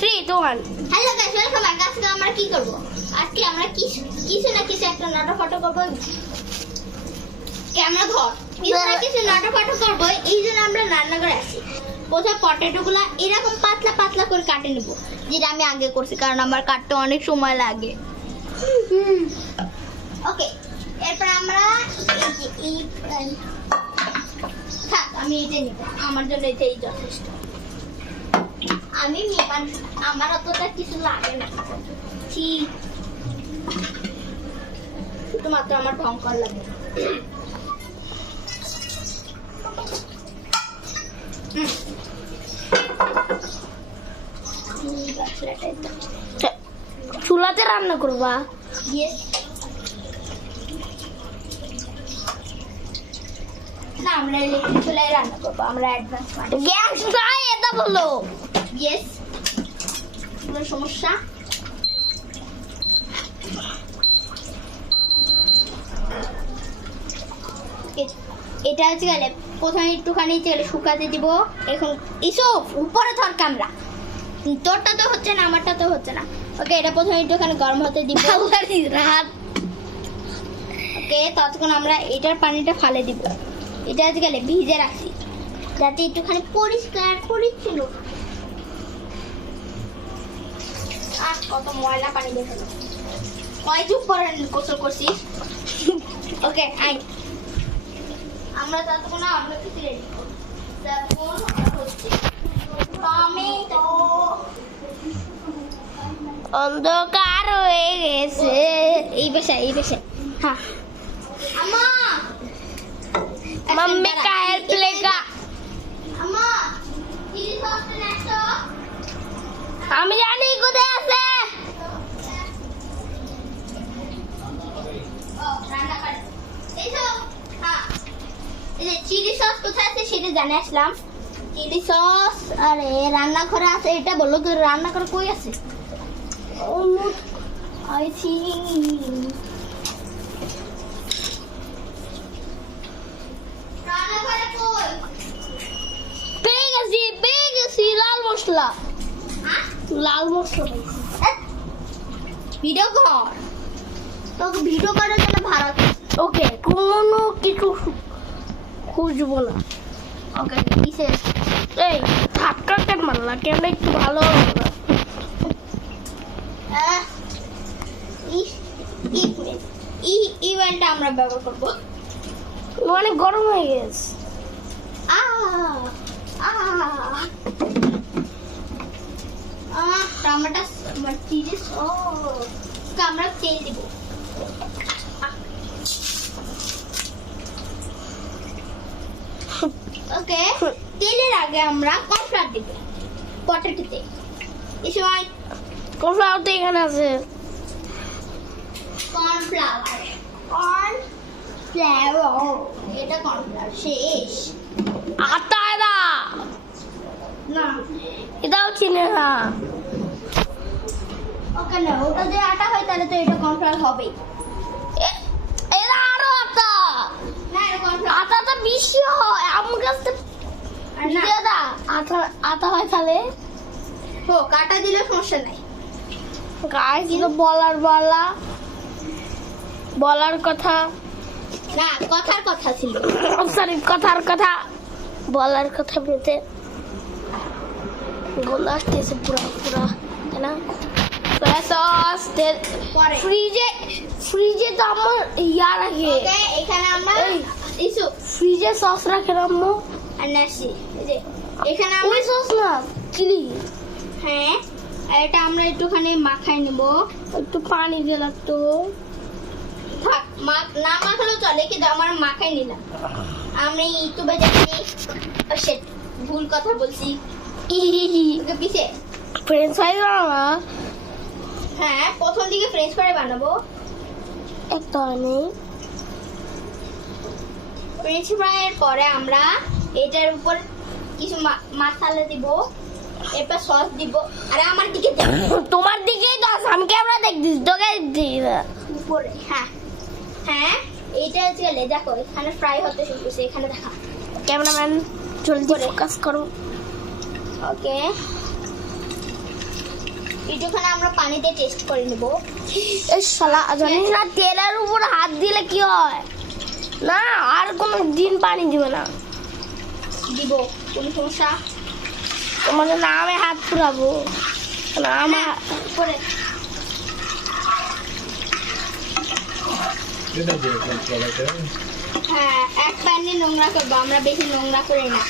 3 2 1 hello guys, welcome back. আজকে আমরা কি করব? আজকে আমরা কিছু না কিছু একটা নাটক করব। ক্যামেরা ধর। কিছু না কিছু নাটক করব। এই জন্য আমরা রান্না করে আসি। প্রথমে পটেটোগুলো এরকম পাতলা পাতলা করে কাটে নেব, যেটা আমি আগে করছি, কারণ আমার কাটতে অনেক সময় লাগে। ওকে, এরপর আমরা থাক, আমি এটা নিব। আমার জন্য এটাই যথেষ্ট। আমি আমার অতটা কিছু লাগে না, ঠিক শুধুমাত্র আমার ভয়ঙ্কর লাগে। চুলাতে রান্না করবা? Yes. না, আমরা ইলেকট্রিক চুলায় রান্না করবো। আমরা অ্যাডভান্স মানে গ্যাস নাই এটা বলো। ইয়েস, কোনো সমস্যা? এটা হচ্ছে গেলে প্রথমে একটুখানি শুকাতে দিব। এখন ইসব উপরে ধর ক্যামেরা, তোরটা তো হচ্ছে না, আমারটা তো হচ্ছে না। ওকে, এটা প্রথমে একটুখানি গরম হতে দিব। ওকে, ততক্ষণ আমরা এটার পানিটা ফালে দিব। এটা হচ্ছে গেলে ভিজে রাখছি যাতে একটুখানি পরিষ্কার পরিচ্ছন্ন। আর কত ময়লা পানি বের হলো। কয় যুগ পরে গোসল করছিস? ওকে, আই আমরা ততক্ষণ আমরা কিছু রেডি করব। তখন হচ্ছে টমেটো। অন্ধকার হয়ে গেছে। এই বেশে হ্যাঁ আম্মা, मम्मी का हेल्प लेगा। আম্মা চিলি সস নাও। আমি জানি কোথায় আছে। রান্না করে এই তো। হ্যাঁ, এই যে চিলি সস কোথায় আছে সেটা জানে আসলাম। চিলি সস আরে রান্নাঘরে আছে। এটা বললো তো রান্নাঘরে কই আছে? I see. রান্নাঘরে কই? পেয়ে গেছি লাল মশলা। হ্যাঁ, লাল মশলা ভিডিও কর। তোকে ভিডিও করার জন্য ভাড়া। ওকে, কোনো কিছু খুঁজবো না। ওকে, কিসে? এই ধাক্কা কেন মারলা? কেন একটু ভালো ইভেন্টটা আমরা ব্যবহার করব। অনেক গরম হয়ে গেছে। টমেটো চিলি সস আমরা তেল দিব। ওকে, তেলের আগে আমরা কর্নফ্লাওয়ার দিব পটেটোতে। এই সময় কর্নফ্লাওয়ার তো এখানে আছে। কর্নফ্লাওয়ার এটা কর্নফ্লাওয়ার শেষ। আটা না, না এটাও চিনে না। ওকে, না ওটা যদি আটা হয় তাহলে তো এটা কর্নফ্লাওয়ার হবেই। এরা আরো আটা। না, এটা কর্নফ্লাওয়ার। আটাটা বেশি হয় আমার কাছে। আটা আটা হয় তাহলে কাটা দিলে সমস্যা নাই। গাইস, বলার কথা না, কথার কথা ছিল। সরি, কথার কথা বলার কথা বলতে গলা আসতেছে পুরা তাই না? সস পরে ফ্রিজে তো আমার ইয়া রাখে। ওকে, এখানে আমরা ইসু ফ্রিজে সস রাখে আম্মু। আর নাসি। এই যে এখানে ওই আমরা সস না, চিলি। হ্যাঁ, এটা আমরা একটুখানি মাখাই নেব। একটু পানি দিয়ে লাগতো। থাক, না মাখালেও চলে, কিন্তু আমার মাখাই নিলাম। আমি ইউটিউবে দেখি। ভুল কথা বলছি। ওকে, পিছে ফ্রেঞ্চ ফ্রাই বানাবা? হ্যাঁ, প্রথম দিকে ফ্রেঞ্চ ফ্রাই বানাবো। একটা নেই। ফ্রেঞ্চ ফ্রাইয়ের পরে আমরা এটার উপর কিছু মশলা দিব, এরপর সস দিব। আরে আমার দিকে দেখ। তোমার দিকেই তো আছে, আমি ক্যামেরা দেখতেছি, তোকে দিই না। উপরে হ্যাঁ হ্যাঁ, এইটা হচ্ছে গেলে দেখো এখানে ফ্রাই হতে শুরু করছে। এখানে দেখা ক্যামেরাম্যান জলদি ফোকাস করো। ওকে, একটুখানি আমরা পানিতে টেস্ট করে নেব। এই শালা জানিস না তেলের উপর হাত দিলে কি হয়? না আর কোনো দিন পানি দিবে না। দিব, কোনো সমস্যা? তোমাদের নামে হাত পুরাবো না আমার করে এটা দিয়ে চলাতে হ্যাঁ, এক প্যানে নোংরা করবো, আমরা বেশি নোংরা করি না,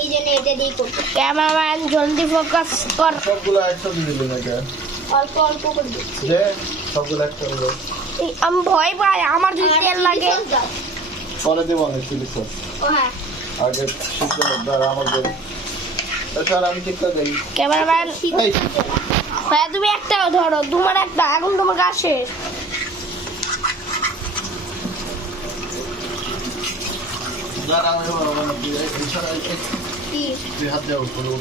এই জন্য এটা দিয়ে করবো। ক্যামেরাম্যান জলদি ফোকাস কর। সবগুলো একসাথে দিবি না এটা অল্প অল্প করে দিচ্ছি। যে সবগুলো একসাথে দিবি। আমি ভয় পাই আমার যদি আর তেল চিলি লাগে। সস দাও। পরে দেবো অনেক চিলি সস ও হ্যাঁ, আগে সিদ্ধ দ্বারা আমাদের স্যার আমি ঠিক করে দিই ক্যামেরাম্যান এই ভাই তুমি একটা ধরো, তোমার একটা, এখন তোমার কাজ শেষ। দ্বারা আমি বড় বড় দিয়ে কি? দুই হাত দেওয়া করবো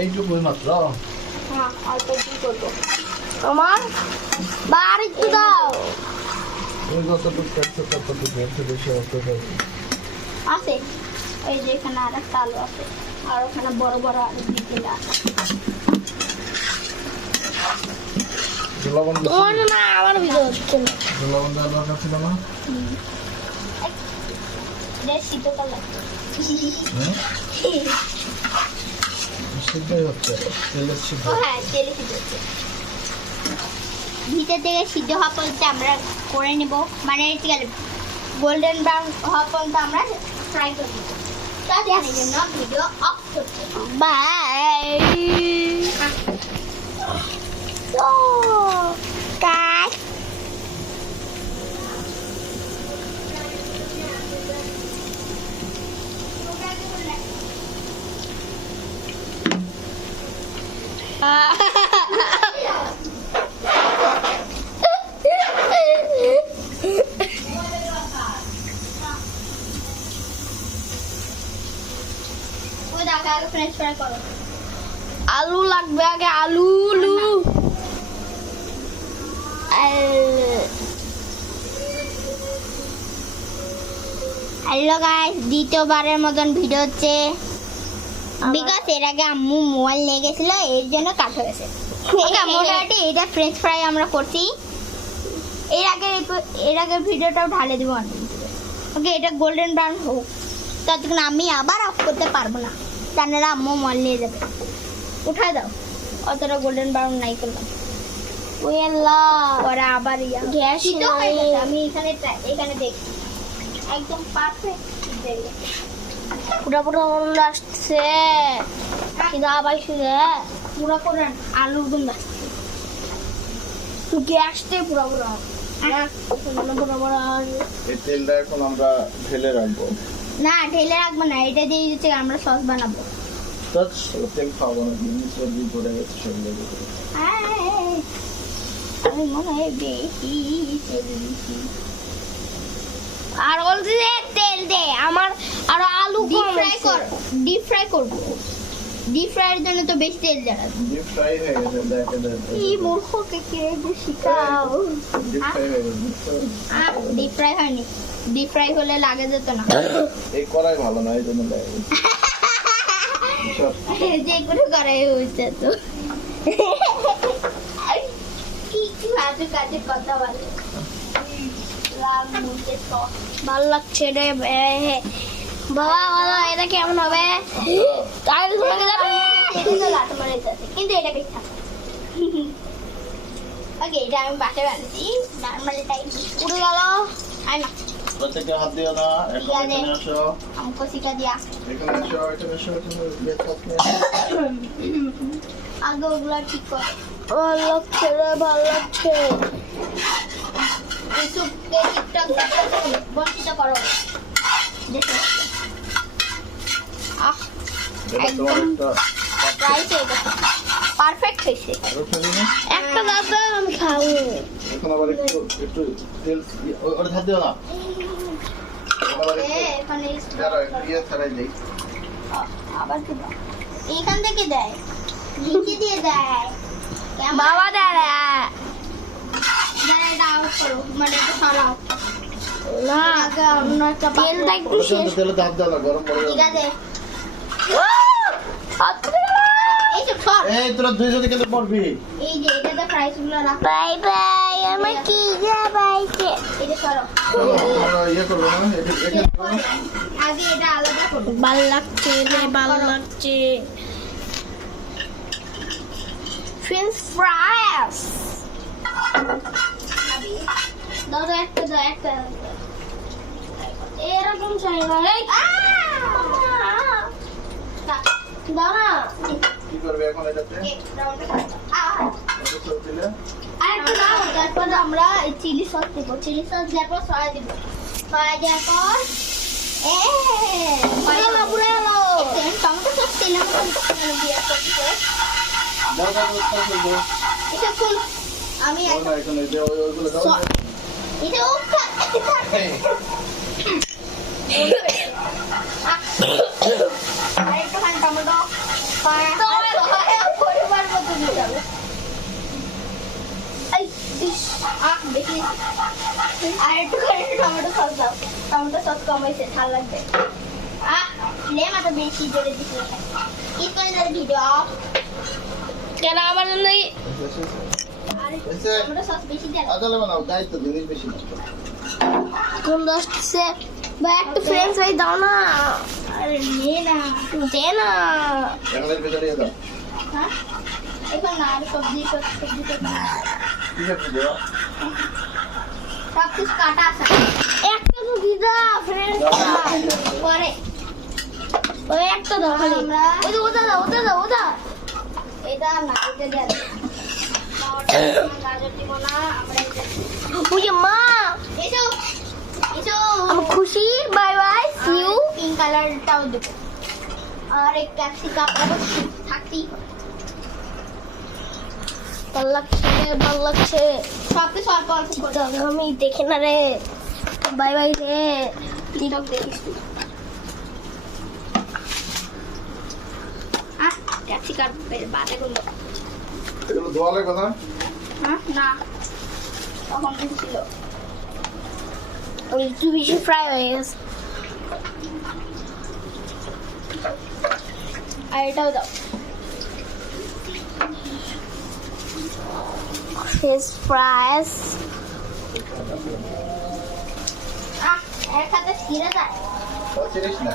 এইটুকুই মাত্র হ্যাঁ, অল্প একটু করবো। আমার বার একটু দাও। ওই যতটুকু করছো ততটুকু একটু বেশি অর্থ আছে, ওই যে এখানে আর একটা আলু আছে, আর ওখানে বড় বড় আলু দিয়ে আছে। লবণ তোমার না আমার ভিডিও হচ্ছে না। লবণ দেওয়ার দরকার ছিল না সিদ্ধ করলাম। হ্যাঁ সিদ্ধই হচ্ছে তেলের সিদ্ধ ও হ্যাঁ, তেলে সিদ্ধ হচ্ছে। ভিতর থেকে সিদ্ধ হওয়া পর্যন্ত আমরা করে নেব, মানে ঠিক আছে, গোল্ডেন ব্রাউন হওয়া পর্যন্ত আমরা ফ্রাই করে নেব। তার জন্য ভিডিও অফ করতে বাই। তো কাজ ওই দেখা আগে ফ্রেঞ্চ ফ্রাই করো। আলু লাগবে আগে, আলু আলু হ্যালো গাইস, দ্বিতীয়বারের মতন ভিডিও হচ্ছে, বিকজ এর আগে আম্মু মোবাইল নিয়ে গেছিল, এর জন্য কাট হয়ে গেছে। ওকে, মোটামুটি এটা ফ্রেঞ্চ ফ্রাই আমরা করছি। এর আগে ভিডিওটাও ঢালে দেবো অনেক। ওকে, এটা গোল্ডেন ব্রাউন হোক, ততক্ষণ আমি আবার অফ করতে পারবো না, তাহলে আম্মু মোবাইল নিয়ে যাবে। উঠায় দাও, অতটা গোল্ডেন ব্রাউন নাই করলাম, ওই আল্লাহ পরে আবার গ্যাস সিদ্ধ হয়ে নাই। গেছে। আমি এখানে দেখি একদম পারফেক্ট সিদ্ধ হয়ে গেছে। পুরা পুরা অন্য আসছে কিনা পাইছি রে পুরো করে আলুর গুন্ডা গ্যাসতে পুরা পুরা পুরা পুরা এই তেলটা এখন আমরা ঢেলে রাখবো না, ঢেলে রাখবো না, এটা দিয়ে হচ্ছে আমরা সস বানাবো। তেল খাওয়াবো না জিনিস সবজি ধরে গেছে সেগুলো দিয়ে আমি মনে হয় বেশি তেল দিছি। আর বলছি যে তেল দে আমার, আর আলু ডিপ কম ফ্রাই হয়েছে। কর, ডিপ ফ্রাই করবো। ডিপ ফ্রাইয়ের জন্য তো বেশি তেল যাবে। ডিপ ফ্রাই হয়ে গেছে দেখে কি মূর্খকে কে শিখাও। ডিপ ফ্রাই হয়ে গেছে ডিপ ফ্রাই হয়নি, ডিপ ফ্রাই হলে লাগে যেত না। এই কড়াই ভালো না এই জন্য লাগে যে কোনো করাই হয়েছে তো। কি কি বাজে কাজে কথা বলে। লাল মুখের সস। ভালো লাগছে রে বাবা, বাবা এটা কেমন হবে? তাই তোমাকে যাবে এটা তো লাট মারে যাচ্ছে, কিন্তু এটা বেশি ওকে, এটা আমি বাসায় বানাচ্ছি নর্মাল টাইপ। উড়ে গেল। আমি প্রত্যেকে হাত দিও না এখন এখানে আসো আমাকে শিখা দিয়া এখানে আসো এখানে আসো এখানে বেশ আপনি আগে ওগুলো ঠিক কর। ভালো লাগছে রে, ভালো লাগছে। ইউটিউবকে টিকটক বঞ্চিত করো। দেখো এটা তোমার একটা রাইট হয়ে গেছে, পারফেক্ট হয়েছে। আরো ফেলি না একটা দাদা আমি খাবো। এখন আবার একটু একটু তেল ওটা হাত দিও না এখন আবার একটু এখানে দাঁড়াও একটু ইয়ে ছাড়াই দেই আবার কি দাও? এখান থেকে দেয়, নিচে দিয়ে দেয়। কেমন? বাবা দাঁড়া দাঁড়া, এটা আউট করো, মানে এটা সরাও। না, আগে অন্য একটা তেলটা পাত্রে- একটু শেষ। তেলে হাত দাও না গরম পড়ে ঠিক যাবে আছে, হাত থেকে গেল। এই চুপ সর। এই তোরা দুইজনে কিন্তু পড়বি। এই যে এটাতে ফ্রাইস গুলো রাখ। বাই বাই আমার কি যা বাইকে এই যে সরো। আমরা ইয়ে করবো না, এটা আগে এটা আলাদা করো। ভাল লাগছে রে ভাল লাগছে ফ্রেঞ্চ ফ্রাইস দাও দাও একটা এরকম চাই না এই দাও না কি করবে এখন এটাতে? ওটা সব দিলে আরেকটা দাও, তারপর আমরা চিলি সস দেবো। চিলি সস দেওয়ার পর সয়া দিব। সয়া দেওয়ার পর পুরো এলো টমেটো সস তেলের মতো দিয়ে করতে। দাও দাও দাও দাও। এটা ফুল আমি দাও না এখন এই যে ওইগুলো দাও। এটা এই, আরেকটুখানি টমেটো পরিমাণ মতো দিতে হবে। এই ইস, বেশি আর একটুখানি টমেটো সস দাও। টমেটো সস কম হয়েছে, ঝাল লাগবে। ফ্লেম এত বেশি জোরে দিতে কি করে ভিডিও কেন আমার জন্য আর এসে টমেটো সস বেশি দেয় আদালে বানাও, দায়িত্ব জিনিস বেশি না। কোন দশছে বা একটা ফ্রেঞ্চ ফ্রাই দাও না আরে নে না দে না এখন এর ভিতরে দাও। হ্যাঁ এখন না আর সবজি কি সবজি দেওয়া? সব কিছু কাটা আছে একটা তো দিদা ফ্রেঞ্চ পরে ওই একটা দাও খালি আমরা ওই তো ওটা দাও ওটা এটা না এটা দেন গাজর দিব না আমরা এটা ওই মা এসো এসো আমি খুশি bye bye see you pink কালারটাও দেবো আর এক ক্যাপসিকাম থাকতেই ভাল লাগছে সব কিছু অল্প অল্প করে দাদা আমি দেখে না রে বাই বাই রে টিকটক দেখিস তুই ক্যাপসিকাম বাটাগুলো এগুলো ধোয়া লাগবে না? হ্যাঁ না তখন ছিল ওই একটু বেশি ফ্রাই হয়ে গেছে আর এটাও দাও ফিশ ফ্রাইস এর সাথে ছিঁড়ে যায় ও চিনিস না।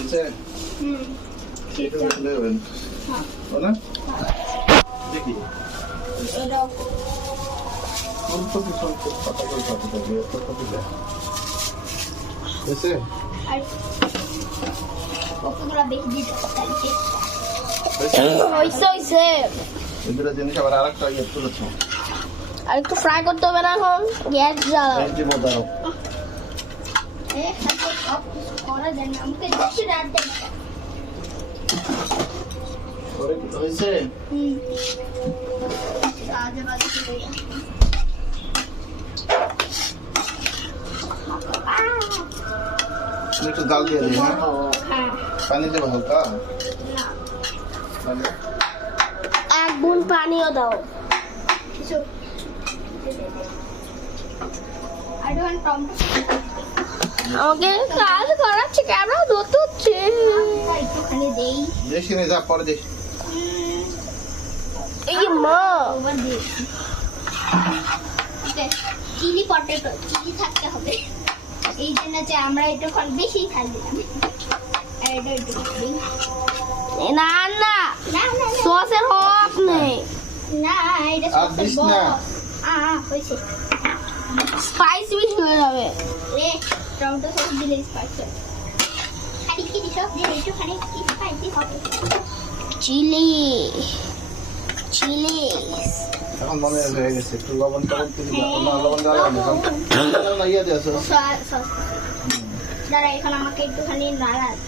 এসে হুম এটা দিলে হবে না। না? দেখি। এটাও অল্প কিছু পাতা করে পাতা হবে, অল্প দিলে। এসে আর কতগুলো বেশি দিতে হইছে এগুলো জিনিস আবার আরেকটা ইয়ে তুলেছো। আর একটু ফ্রাই করতে হবে না এখন গ্যাস জ্বালাও এই যে মোদারো। সব কিছু করা যায় না আমাকে বেশি রাত দেয় না ওরে হইছে? হুম আজে বাজে চলে যায় একটু জাল দিয়ে দিই, হ্যাঁ? হ্যাঁ পানি দেবো হালকা। না পানি। এক বুন পানিও দাও কিছু আর ওয়ান টমেটো আমাকে কাজ করাচ্ছে কেন ধরতে হচ্ছে একটুখানি দেই বেশি নেই, যা পরে দিস। এই মা ওভার দিয়ে চিলি পটেটো চিলি থাকতে হবে এই জন্য যে আমরা একটুক্ষণ বেশি খাই দিলাম আর এটা একটু দিই। না না না না না, সসের হক নেই না এটা আর সসের দিস বস না। হয়েছে স্পাইস বেশি হয়ে যাবে রে টমেটো সস দিলে স্পাইস হয় খালি কি দিস দিলে একটুখানি স্পাইসি হবে চিলি চিলি এখন মনে হয়ে গেছে, একটু লবণ টবণ দিবি না? না, লবণ দেওয়া লাগবে না। না, ইয়ে দিয়েছো। সস দাঁড়া এখন আমাকে একটুখানি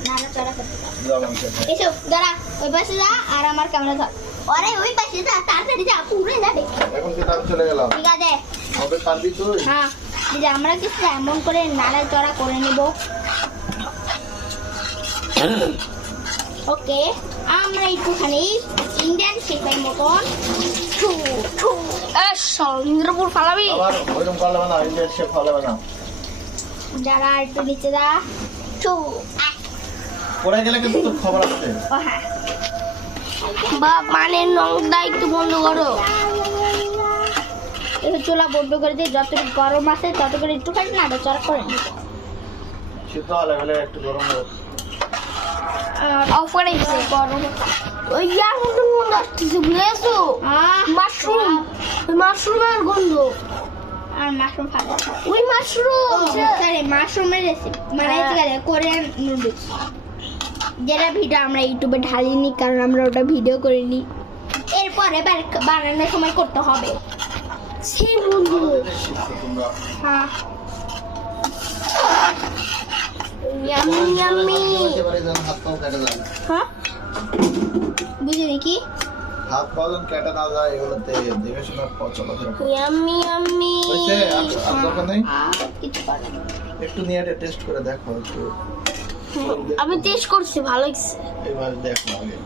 নাড়াচাড়া করতে দাও লবণ খেয়ে। এসো দাঁড়া ওই পাশে যা আর আমার ক্যামেরা ধর আরে ওই পাশে যা তাড়াতাড়ি যা পুরো যাবে এখন কি আমি চলে গেলাম? ঠিক আছে হবে পারবি তুই? হ্যাঁ দিদি আমরা কিছু এমন করে নাড়াচাড়া করে নেব ওকে আমরা একটুখানি ইন্ডিয়ান শেপের মতন সমুদ্রপুর ফালাবি আবার ওইরকম করলে না, ইন্ডিয়ান শেপ হলে না। যারা একটু নিচে যা পড়ে গেলে কিন্তু তোর খবর আছে। ও হ্যাঁ, বা পানির নংটা একটু বন্ধ করো। এই চুলা বন্ধ করে দিয়ে যতটুকু গরম আছে তত করে একটু খাই না চড় করে নিতে। সিদ্ধ হলে বলে একটু গরম হবে। অফ করে দিছে। গরম ওই ইয়ার মতন গন্ধ আসতেছে বুঝেছো? মাশরুম, ওই মাশরুমের গন্ধ। আর মাশরুম খাবো। ওই মাশরুম সরি, মাশরুমের রেসিপি মানে কোরিয়ান নুডলস, যেটা ভিডিও আমরা ইউটিউবে ঢালিনি কারণ আমরা ওটা ভিডিও করিনি। এরপরে বানানোর সময় করতে হবে। সেই বন্ধু। শিখছো তোমরা। হ্যাঁ, ইয়াম্মি ইয়াম্মি। একেবারে যেন হাত পাও কেটে যায়। হ্যাঁ বুঝিনি কি? হাত পাও যেন কেটে না যায়, এগুলোতে দেখে শোনা চলাফেরা করো। Yummy yummy. হয়েছে? আর দরকার নেই? কিছু করে না। একটু নিয়ে এটা টেস্ট করে দেখো একটু। আমি টেস্ট করছি, ভালো লাগছে। এবার দেখো আগে।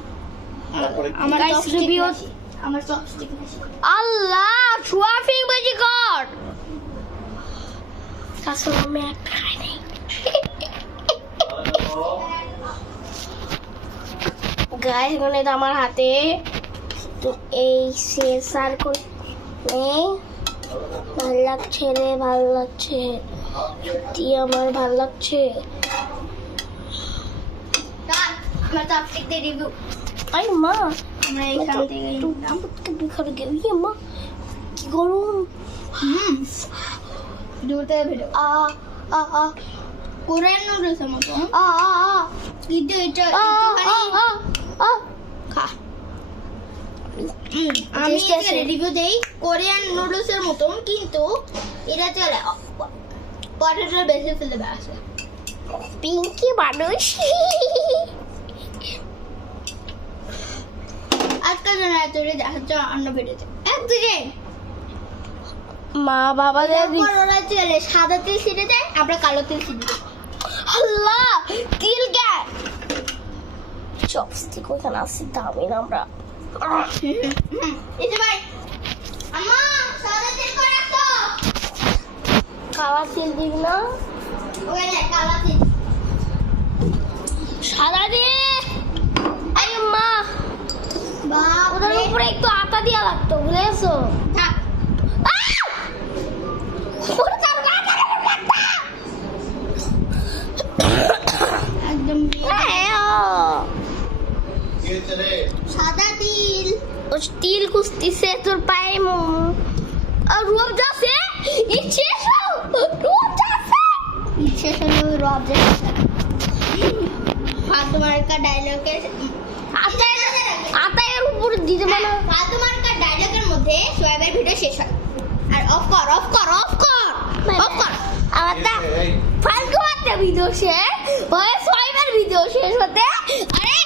তারপরে আমার Guys, চপস্টিক review- নাকি? আমার চপস্টিক নাকি? আল্লাহ ট্রাফিক বেজি কর। আসলে আমি একটা খাই নাই। গাইস মানে এটা আমার হাতে তো এই শেষার করে ভালো লাগছে রে, ভালো লাগছে সত্যি, আমার ভালো লাগছে। কার? আমার চপস্টিক দিয়ে রিভিউ। আই মা আমরা এখান থেকে নিলাম। দুখানে গেল ইয়ে মা কি গরম। দূরতে ভিডিও আ আ আ কোরিয়ান নুডলসের মতো, আ আ আ কিন্তু এটা আ একটুখানি আ আ খা। আমি Taste আছে? রিভিউ দেই কোরিয়ান নুডলসের মতন, কিন্তু এটা চলে পটেটো বেশি ফেলে আছে। পিঙ্কি মানুষ। আজকের জন্য এতটাই, দেখাচ্ছ অন্য ভিডিওতে একদিকে মা বাবাদের ওরা চলে সাদা তেল ছিটে দেয়, আমরা কালো তেল ছিটে দিই। আল্লাহ তিল কে চপস্টিক ওখানে আসি দামি না আমরা। এই যে ভাই আম্মা সাদা তেল করে রাখো, কালা তিল দিবি না, ওখানে কালো তেল। সাদা দে। আই মা বাপ ওটার রে, উপরে একটু আটা দিয়া লাগতো বুঝেছো? থাক। একদম কি হয়েছে রে? সাদা তিল। তিল কুস্তিছে তোর পায়ে আর রূপ যাচ্ছে ইচ্ছে রূপ যাচ্ছে ইচ্ছে হলো রব দেখতে। ফাতেমা মার্কা ডায়লগের আটায়ের উপরে দিতে মানে ফাতেমা মার্কা ডায়লগের মধ্যে সোয়াবের ভিডিও শেষ হয়। আর অফ কর অফ কর অফ কর অফ কর। আমার তা এই ফালতু একটা ভিডিও শেষ, ওই সোয়াইবের ভিডিও শেষ হতে আরে